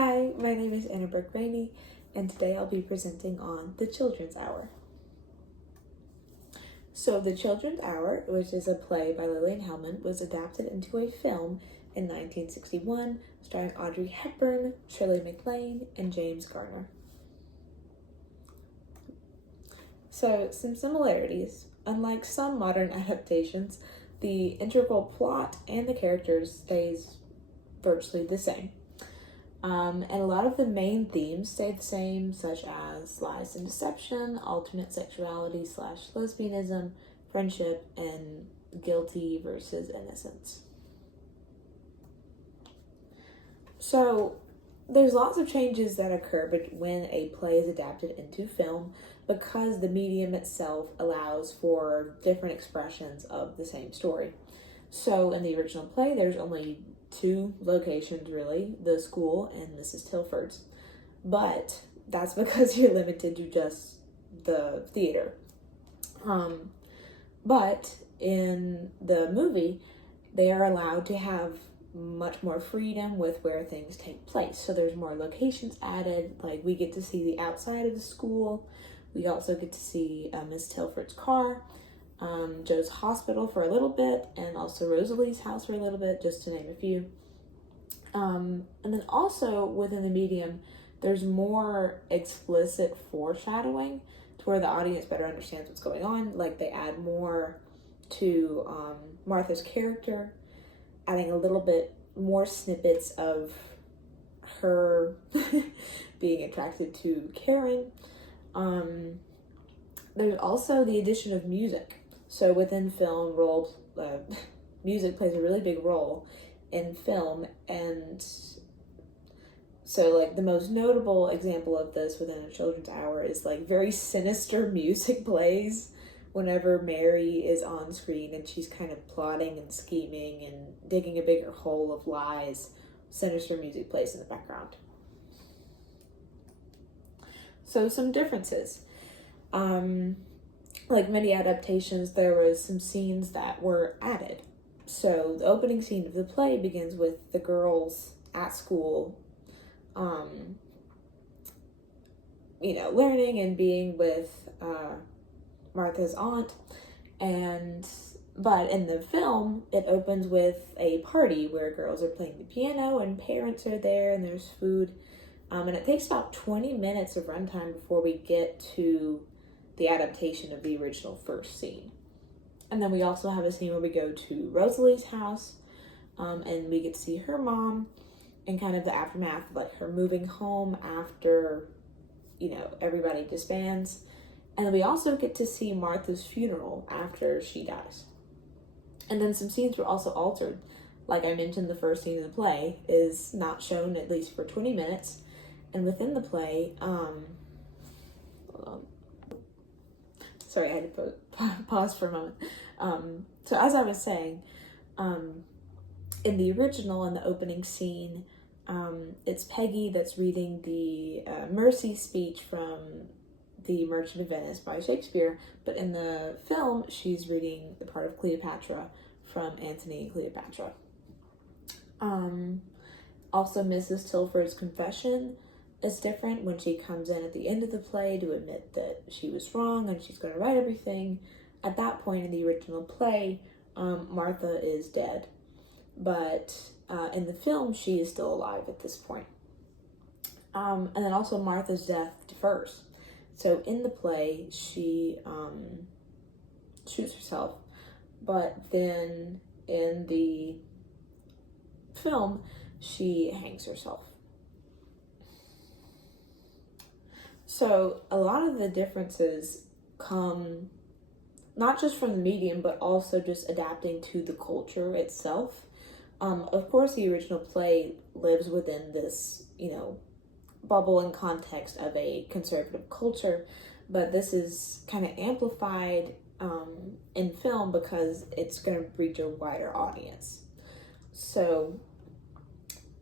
Hi, my name is Anna Brooke Rainey, and today I'll be presenting on The Children's Hour. So, The Children's Hour, which is a play by Lillian Hellman, was adapted into a film in 1961, starring Audrey Hepburn, Shirley MacLaine, and James Garner. So, some similarities. Unlike some modern adaptations, the integral plot and the characters stays virtually the same. And a lot of the main themes stay the same, such as lies and deception, alternate sexuality / lesbianism, friendship, and guilty versus innocence. So, there's lots of changes that occur when a play is adapted into film because the medium itself allows for different expressions of the same story. So, in the original play, there's only two locations really, the school and Mrs. Tilford's, but that's because you're limited to just the theater. But in the movie, they are allowed to have much more freedom with where things take place. So there's more locations added, like we get to see the outside of the school. We also get to see Miss Tilford's car, Joe's hospital for a little bit, and also Rosalie's house for a little bit, just to name a few. And then also within the medium, there's more explicit foreshadowing to where the audience better understands what's going on. Like they add more to Martha's character, adding a little bit more snippets of her being attracted to Karen. There's also the addition of music. So within film, music plays a really big role in film, and so like the most notable example of this within A Children's Hour is like very sinister music plays whenever Mary is on screen and she's kind of plotting and scheming and digging a bigger hole of lies. Sinister music plays in the background. So some differences. Like many adaptations, there was some scenes that were added. So the opening scene of the play begins with the girls at school, learning and being with Martha's aunt, but in the film, it opens with a party where girls are playing the piano and parents are there and there's food, and it takes about 20 minutes of runtime before we get to the adaptation of the original first scene. And then we also have a scene where we go to Rosalie's house, and we get to see her mom and kind of the aftermath of like her moving home after, everybody disbands. And then we also get to see Martha's funeral after she dies. And then some scenes were also altered. Like I mentioned, the first scene of the play is not shown at least for 20 minutes. And within the play, hold on. Sorry, I had to pause for a moment. So as I was saying, in the original, in the opening scene, it's Peggy that's reading the Mercy speech from The Merchant of Venice by Shakespeare, but in the film, she's reading the part of Cleopatra from Antony and Cleopatra. Also, Mrs. Tilford's confession is different when she comes in at the end of the play to admit that she was wrong and she's going to write everything. At that point in the original play, Martha is dead, but in the film, she is still alive at this point. And then also Martha's death differs. So in the play, she shoots herself, but then in the film, she hangs herself. So a lot of the differences come not just from the medium, but also just adapting to the culture itself. Of course, the original play lives within this, bubble and context of a conservative culture, but this is kind of amplified in film because it's going to reach a wider audience. So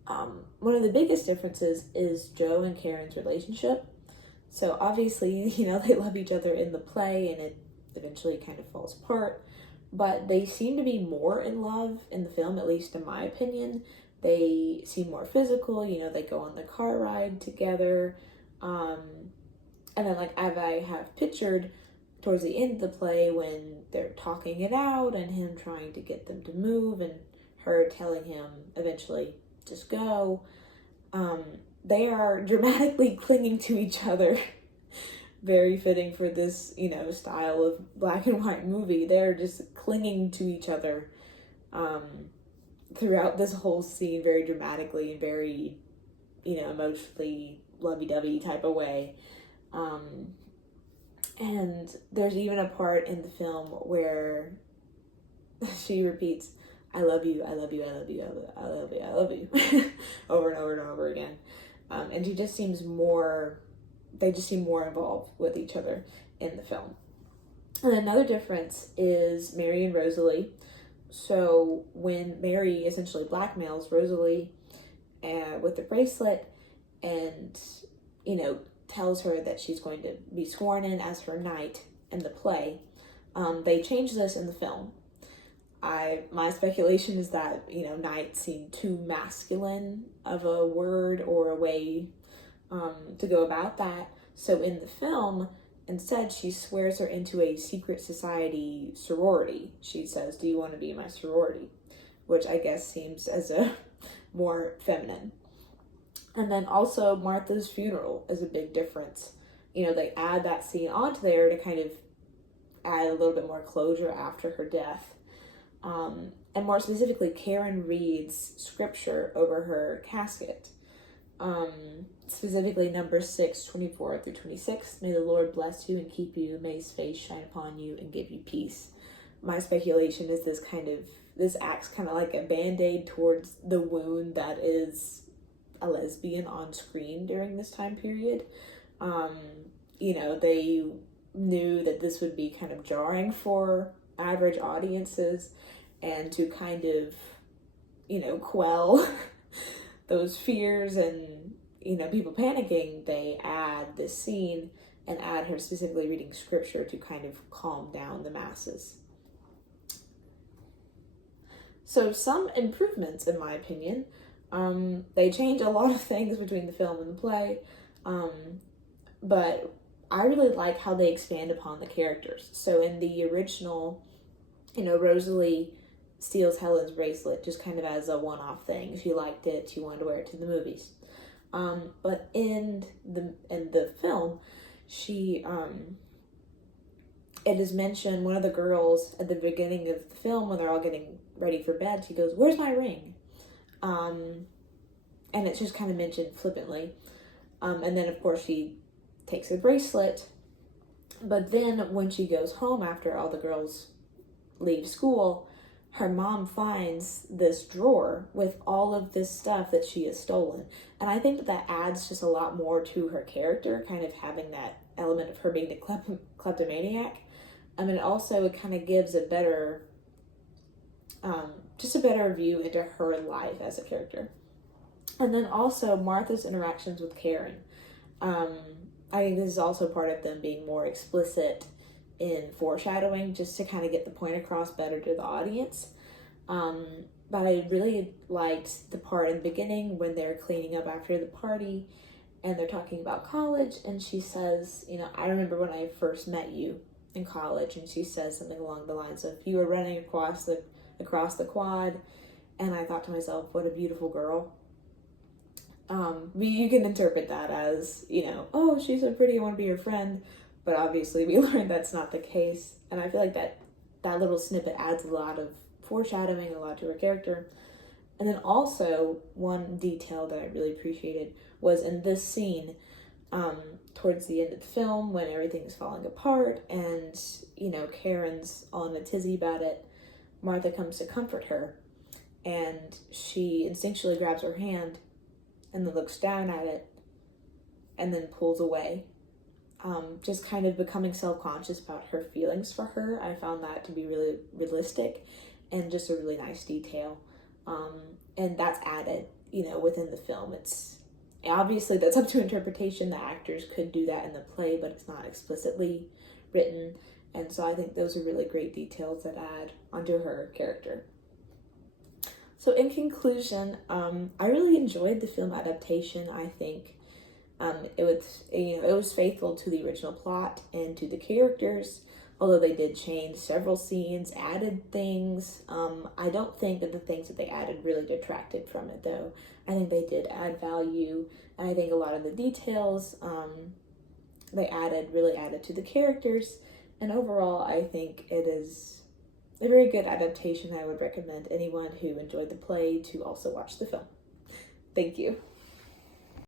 one of the biggest differences is Joe and Karen's relationship. So obviously, they love each other in the play and it eventually kind of falls apart, but they seem to be more in love in the film, at least in my opinion, They seem more physical, you know, they go on the car ride together. And then, like, as I have pictured towards the end of the play when they're talking it out and him trying to get them to move and her telling him eventually, just go, they are dramatically clinging to each other. Very fitting for this, you know, style of black and white movie. They're just clinging to each other throughout this whole scene very dramatically and very, you know, emotionally lovey-dovey type of way. And there's even a part in the film where she repeats, I love you, I love you, I love you, I love you, I love you, over and over and over again. And they just seem more involved with each other in the film. And another difference is Mary and Rosalie. So when Mary essentially blackmails Rosalie with the bracelet and, you know, tells her that she's going to be sworn in as her knight in the play, they change this in the film. My speculation is that, you know, knight seemed too masculine of a word or a way to go about that. So in the film, instead, she swears her into a secret society sorority. She says, do you want to be my sorority? Which I guess seems as a more feminine. And then also Martha's funeral is a big difference. You know, they add that scene onto there to kind of add a little bit more closure after her death. And more specifically, Karen reads scripture over her casket. Specifically number 6, 24 through 26. May the Lord bless you and keep you. May his face shine upon you and give you peace. My speculation is this acts kind of like a band-aid towards the wound that is a lesbian on screen during this time period. You know, they knew that this would be kind of jarring for average audiences, and to kind of, you know, quell those fears and, you know, people panicking, they add this scene and add her specifically reading scripture to kind of calm down the masses. So some improvements, in my opinion. They change a lot of things between the film and the play, but I really like how they expand upon the characters. So in the original, you know, Rosalie steals Helen's bracelet just kind of as a one-off thing. She liked it, she wanted to wear it to the movies. But in the film, it is mentioned, one of the girls at the beginning of the film when they're all getting ready for bed, she goes, "Where's my ring?" And it's just kind of mentioned flippantly. And then of course she takes a bracelet, but then when she goes home after all the girls leave school, her mom finds this drawer with all of this stuff that she has stolen. And I think that adds just a lot more to her character, kind of having that element of her being the kleptomaniac. It also kind of gives a better, just a better view into her life as a character. And then also Martha's interactions with Karen. I think this is also part of them being more explicit in foreshadowing, just to kind of get the point across better to the audience. But I really liked the part in the beginning when they're cleaning up after the party and they're talking about college, and she says, you know, I remember when I first met you in college, and she says something along the lines of, you were running across the quad, and I thought to myself, what a beautiful girl. You can interpret that as, you know, oh, she's so pretty, I want to be her friend. But obviously we learned that's not the case. And I feel like that little snippet adds a lot of foreshadowing, a lot to her character. And then also one detail that I really appreciated was in this scene, towards the end of the film when everything is falling apart and, you know, Karen's on a tizzy about it, Martha comes to comfort her and she instinctually grabs her hand and then looks down at it and then pulls away. Just kind of becoming self-conscious about her feelings for her. I found that to be really realistic and just a really nice detail. And that's added, you know, within the film. It's obviously that's up to interpretation. The actors could do that in the play, but it's not explicitly written. And so I think those are really great details that add onto her character. So in conclusion, I really enjoyed the film Adaptation. I think it was faithful to the original plot and to the characters, although they did change several scenes, added things. I don't think that the things that they added really detracted from it, though. I think they did add value, and I think a lot of the details really added to the characters. And overall, I think it is a very good adaptation. I would recommend anyone who enjoyed the play to also watch the film. Thank you.